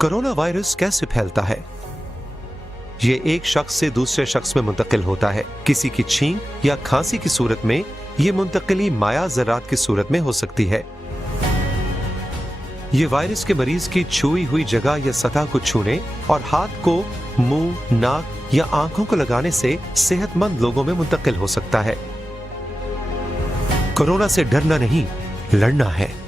Corona virus कैसे फैलता है? ये एक शख्स से दूसरे शख्स में मुंतकिल होता है। किसी की छींक या खांसी की सूरत में ये मुंतकिली माया ज़रात की सूरत में हो सकती है। ये वायरस के मरीज की छुई हुई जगह या सतह को छूने और हाथ को मुंह, नाक या आंखों को लगाने से सेहतमंद लोगों में मुंतकिल हो सकता है। कोरोना से डरना नहीं, लड़ना है।